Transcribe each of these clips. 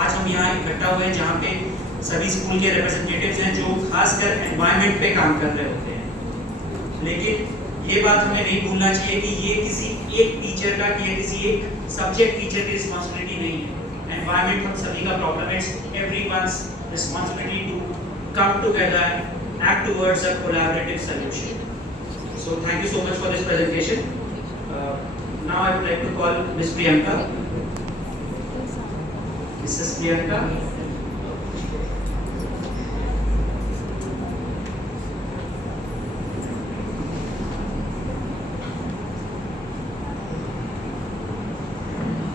आज हम यहाँ इकट्ठा हुए हैं जहाँ पे सभी स्कूल के रिप्रेजेंटेटिव्स हैं जो खासकर एनवायरनमेंट पे काम कर रहे होते हैं। लेकिन ये बात हमें नहीं भूलना चाहिए कि ये किसी एक टीचर का या किसी एक सब्जेक्ट टीचर की रिस्पॉन्सिबिलिटी नहीं है। एनवायरनमेंट हम सभी का प्रॉब्लम है, everyone's responsibility to come together and act towards a collaborative solution. So thank you so much for this presentation. Now I would like to call Ms. Priyanka. Mrs. Priyanka.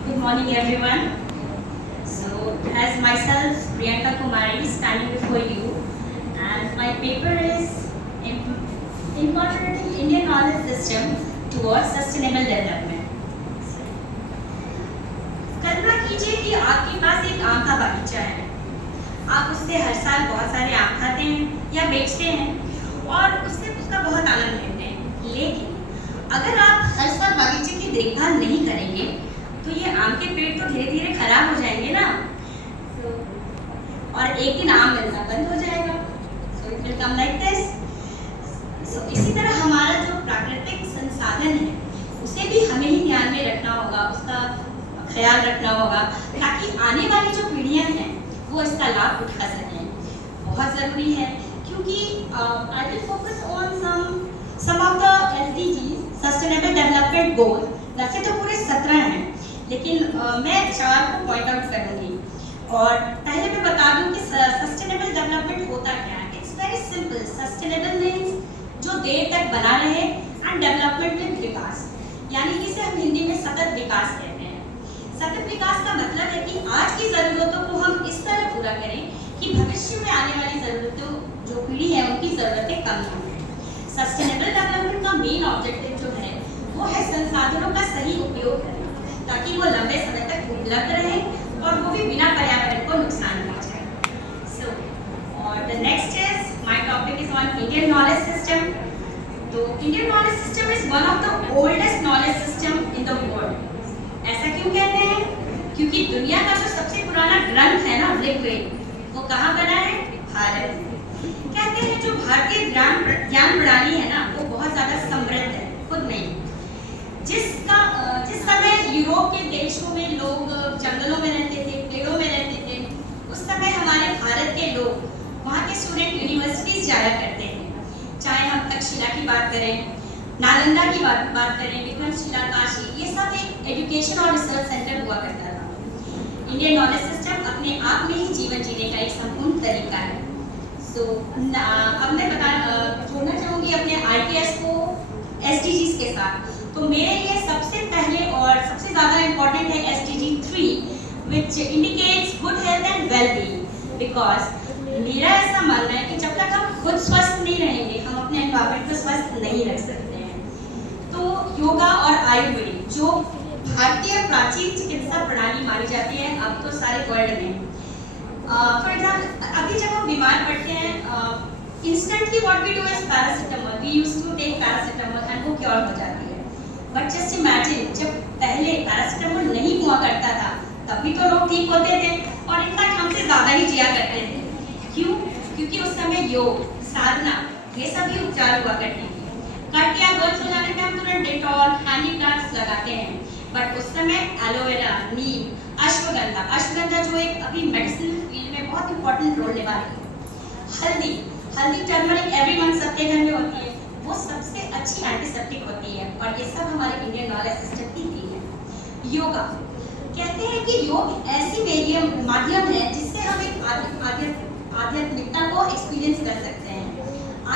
Good morning everyone. So as myself Priyanka Kumari standing before you, and my paper is incorporating Indian knowledge system towards sustainable development. कल्पना कीजिए कि आपके पास एक आम का बगीचा है। आप उससे हर साल बहुत सारे आम खाते हैं या बेचते हैं और उससे उसका बहुत आनंद लेते हैं। लेकिन अगर आप हर साल बगीचे की देखभाल नहीं करेंगे तो ये आम के पेड़ तो धीरे धीरे खराब हो जाएंगे ना, और एक दिन आम मिलना बंद हो जाएगा। So it will come like this. So इसी तरह हमारा जो प्राकृतिक संसाधन है उसे भी हमें ही ध्यान में रखना होगा, उसका ख्याल रखना होगा ताकि आने वाली जो पीढ़ियां हैं वो इसका लाभ उठा सकें। बहुत ज़रूरी है क्योंकि I will focus on some of the SDGs, Sustainable Development Goals। वैसे तो पूरे 17 हैं, लेकिन मैं 4 को पॉइंट आउट करूँगी। और पहले मैं बता दूं कि सस्टेनेबल डेवलपमेंट होता क्या है। It's very simple. Sustainable means जो देर तक बना रहे, एंड डेवलपमेंट में विकास, यानी कि इसे हम हिंदी में सतत विकास कहते हैं। सतत विकास का मतलब है कि आज की ज़रूरतों को हम इस तरह पूरा करें कि भविष्य में आने वाली ज़रूरतों जो पीढ़ी है उनकी ज़रूरतें कम ना हों। सस्टेनेबल डेवलपमेंट का मेन ऑब्जेक्टिव जो है वो है संसाधनों का सही उपयोग करना ताकि वो लंबे समय तक उपलब्ध रहे और वो भी बिना पर्यावरण को नुकसान पहुंचाए। So, और the next is my topic is on Indian knowledge system. तो Indian knowledge system is one of the oldest knowledge system in the world. ऐसा क्यों कहते हैं? क्योंकि दुनिया का जो सबसे पुराना ग्रंथ है ना ऋग्वेद, वो कहाँ बना है? भारत में। कहते हैं जो भारतीय ज्ञान प्रणाली है ना वो बहुत ज़्यादा समृद्ध है, खुद नहीं। जिस समय यूरोप के देशों में लोग जंगलों में रहते थे, पेड़ों में रहते थे, उस समय हमारे भारत के लोग वहाँ के स्टूडेंट यूनिवर्सिटीज जाया करते थे। चाहे हम तक्षशिला की बात करें, नालंदा की बात करें, विक्रमशिला, काशी, ये सब एक एजुकेशन और रिसर्च सेंटर हुआ करता था। इंडियन नॉलेज सिस्टम अपने आप में ही जीवन जीने का एक संपूर्ण तरीका है। अब मैं जोड़ना चाहूँगी अपने RTS को SDGs के साथ। तो मेरे लिए सबसे पहले और सबसे ज़्यादा इम्पोर्टेंट है SDG 3, which indicates good health and well-being, because मेरा ऐसा मानना है कि जब तक हम खुद स्वस्थ नहीं रहेंगे हम अपने एनवायरनमेंट को स्वस्थ नहीं रख सकते हैं। तो योगा और आयुर्वेद जो भारतीय प्राचीन चिकित्सा प्रणाली मानी जाती है अब तो सारे वर्ल्ड में। फॉर एग्जाम्पल अभी जब हम बीमार पड़ते हैं instantly what we do is paracetamol, we used to take paracetamol and वो क्योर हो जाती है। बट जस्ट इमेजिन जब पहले पैरासिटामोल नहीं हुआ करता था तब भी तो लोग ठीक होते थे और इनफैक्ट हमसे ज़्यादा ही जिया करते थे। क्यों? क्योंकि उस समय योग, साधना, ये सभी उपचार हुआ करती थी। कट या बर्ड्स हो जाने पे हम तुरंत डेटॉल, हैंडी प्लांट्स लगाते हैं, बट उस समय एलोवेरा, नीम, अश्वगंधा जो एक अभी मेडिसिन फील्ड में बहुत इंपॉर्टेंट रोल निभा रही है। हल्दी, टर्मरिक एवरी मंथ सबके घर में होती है, वो सबसे अच्छी एंटीसेप्टिक होती है और ये सब हमारे इंडियन नॉलेज सिस्टम की दी है। योगा कहते हैं कि योग ऐसी माध्यम है जिससे हम एक आध्यात्मिकता को एक्सपीरियंस कर सकते हैं।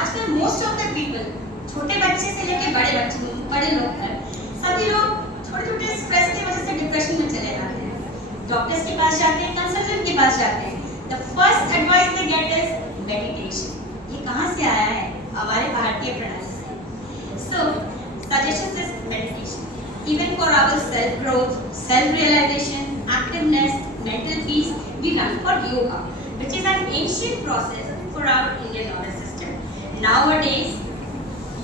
आजकल मोस्ट ऑफ द पीपल, छोटे बच्चे से लेकर बड़े लोग हैं, सभी लोग छोटे स्ट्रेस की वजह से डिप्रेशन में चले जाते हैं। डॉक्टर्स के पास जाते हैं, कंसल्टेंट के पास जाते हैं। The first advice they get is meditation. ये कहाँ से आया है? हमारे भारतीय प्रणाली से। So, suggestions is meditation. Even for our self growth, self realization, activeness, mental peace, we run for yoga, which is an ancient process for our Indian knowledge system. Nowadays,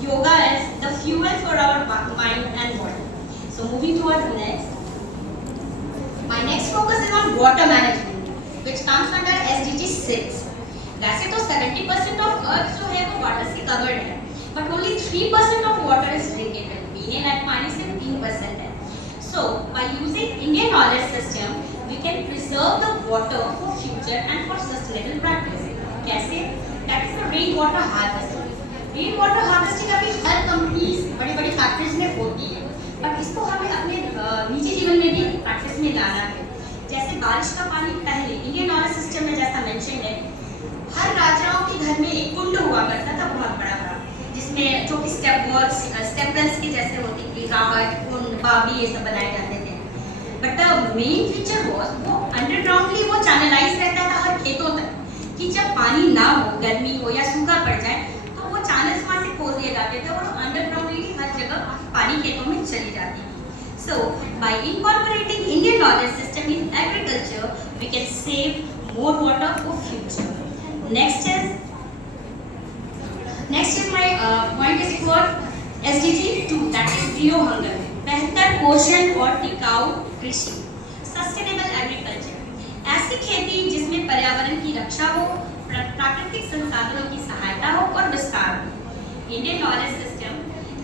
yoga is the fuel for our mind and body. So moving towards the next. My next focus is on water management. सिल्स। वैसे तो 70% of earth जो है वो water से covered है, but only 3% of water is drinkable. पीने लायक पानी सिर्फ 3% है। So by using Indian knowledge system, we can preserve the water for future and for sustainable practice. कैसे? That is the rainwater harvesting. Rainwater harvesting अभी हर companies बड़ी-बड़ी factories में होती है, बट इसको हमें अपने निजी जीवन में भी प्रैक्टिस में लाना है। जैसे बारिश का पानी पहले इंडियन नॉलेज सिस्टम में जैसा मेंशन है, हर राजाओं के घर में एक कुंड हुआ करता था बहुत बड़ा, जिसमें जो कि स्टेप वेल्स के जैसे होती थी, राहट, कुंड, बावड़ी ये सब बनाए जाते थे। But the main feature was वो अंडरग्राउंडली वो चैनलाइज रहता था हर खेतों तक, कि जब पानी ना हो, गर्मी हो या सूखा पड़ जाए तो वो चैनल्स वहाँ से खोल दिए जाते थे और अंडरग्राउंडली हर जगह पानी खेतों में चली जाती थी। So by incorporating Indian knowledge system in agriculture, we can save more water for future. Next is my point is for SDG 2, that is zero hunger, बेहतर पोषण और टिकाऊ कृषि, सस्टेनेबल एग्रीकल्चर, ऐसी खेती जिसमें पर्यावरण की रक्षा हो, प्राकृतिक संसाधनों की सहायता हो और विस्तार हो। इंडियन नॉलेज सिस्टम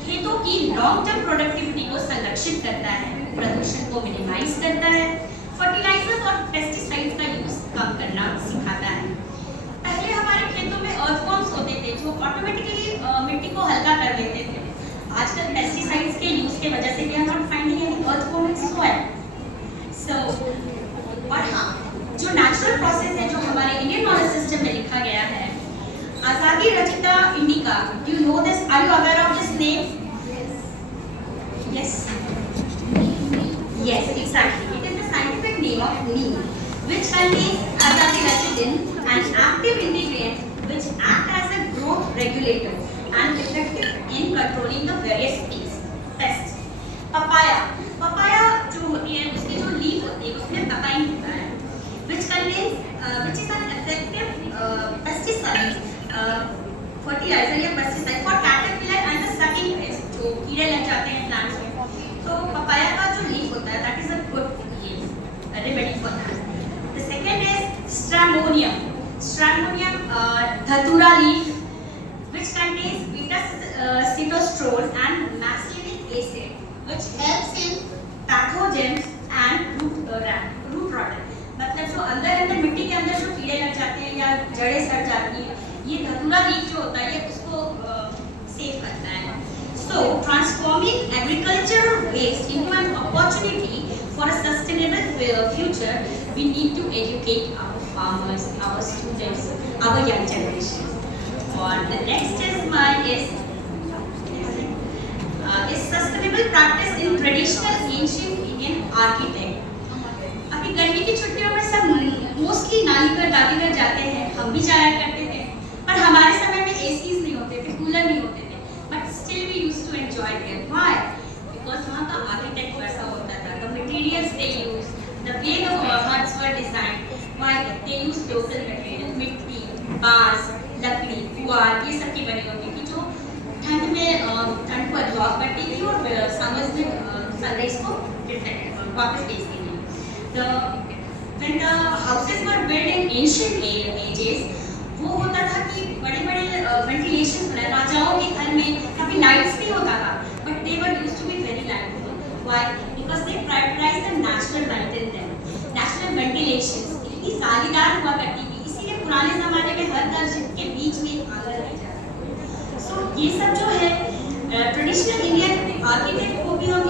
खेतों की लॉन्ग टर्म प्रोडक्टिविटी को संरक्षित करता है, प्रदूषण को मिनिमाइज करता है, फर्टिलाइजर्स और पेस्टिसाइड्स का यूज कम करना सिखाता है। पहले हमारे खेतों में अर्थवॉर्म्स होते थे जो ऑटोमेटिकली मिट्टी को हल्का कर देते थे। आजकल पेस्टिसाइड्स के यूज की वजह से we are not finding any earthworm in soil. So और हाँ, जो नेचुरल प्रोसेस है जो हमारे इंडियन नॉलेज सिस्टम में लिखा गया है, आजादी रचिता Indica, do you know this? Are you aware of this name? Yes. Yes, exactly. It is the scientific name of neem, which contains azadirachtin, an active ingredient which act as a growth regulator and effective in controlling the various pests. Papaya. Papaya जो होती है उसकी जो leaf होती है उसमें papain होता है, which is an effective pesticide, fertilizer या pesticide for caterpillar and the sucking pest, जो कीड़े लग जाते हैं प्लांट्स में। तो पपाया का जो लीफ होता है that is a good remedy for that. The second is stramonium. Stramonium dhatura leaf which contains beta sitosterol and macilinic acid which helps in pathogens and root rot. मतलब जो अंदर मिट्टी के अंदर जो कीड़े लग जाते हैं या जड़ें सड़ जाती हैं, ये धतूरा लीफ जो होता है ये उसको सेव करता है। So, transforming agricultural waste into an opportunity for a sustainable future, we need to educate our farmers, our students, our young generation. Or the next is sustainable practice in traditional ancient Indian architect. अभी गर्मी की छुट्टियों में सब mostly नानी घर दादी घर जाते हैं, हम भी जाया करते थे, पर हमारे समय में एसीज नहीं होते थे, कूलर नहीं होते थे, but still we used to enjoy there. Why? Because वहाँ का architect वैसा होता था, the materials they used, the way the huts were designed, why they used local materials, मिट्टी, बांस, लकड़ी, पुआल, ये सब की बनी होती थी जो ठंड को absorb करती थी और समर्स में सनराइज को रिफ्लेक्ट वापस भेजती थी। When the houses were built in ancient ages, वो होता था कि बड़े-बड़े वेंटिलेशन बना, राजाओं के घर में कभी लाइट्स नहीं होता था, but they were used to be very light. Why? Because they prioritized the natural light in them. Natural ventilation इतनी जालीदार हुआ करती थी, इसीलिए पुराने ज़माने में हर घर के बीच में एक आंगन रह जाता था। So ये सब जो है ट्रेडिशनल इंडियन आर्किटेक्ट को भी हम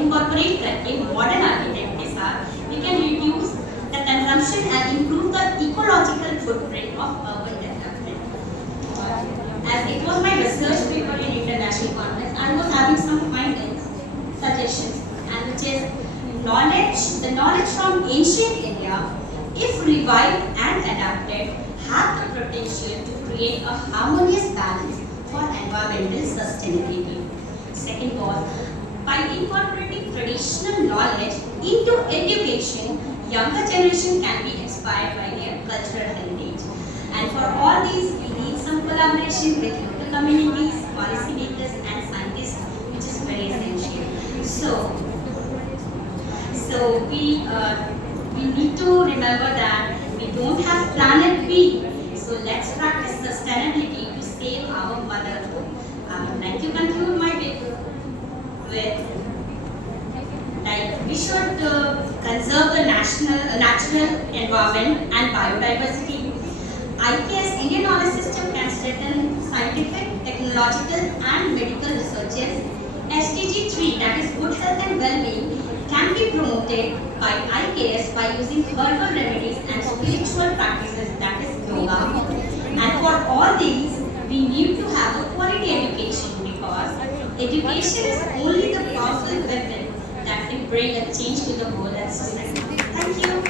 इनकॉर्पोरेट करके मॉडर्न आर्किटेक्ट के साथ we can reduce the consumption and improve the ecological footprint of urban development. As it was my research paper in international conference, I was having some findings, suggestions, and which is the knowledge from ancient India, if revived and adapted, have the potential to create a harmonious balance for environmental sustainability. Second was, by incorporating traditional knowledge into education, younger generation can be inspired by their cultural heritage. And for all these, we need some collaboration with local communities, policymakers, and scientists, which is very essential. So we need to remember that we don't have planet be. So let's practice sustainability to save our mother Earth. I would like to conclude my paper with we should conserve the natural environment and biodiversity. IKS Indian Knowledge System can strengthen scientific, technological and medical researches. SDG 3, that is good health and well-being, can be promoted by IKS by using herbal remedies and spiritual practices, that is yoga. And for all these, we need to have a quality education, because education is only the powerful weapon that will bring a change to the world and society. Thank you.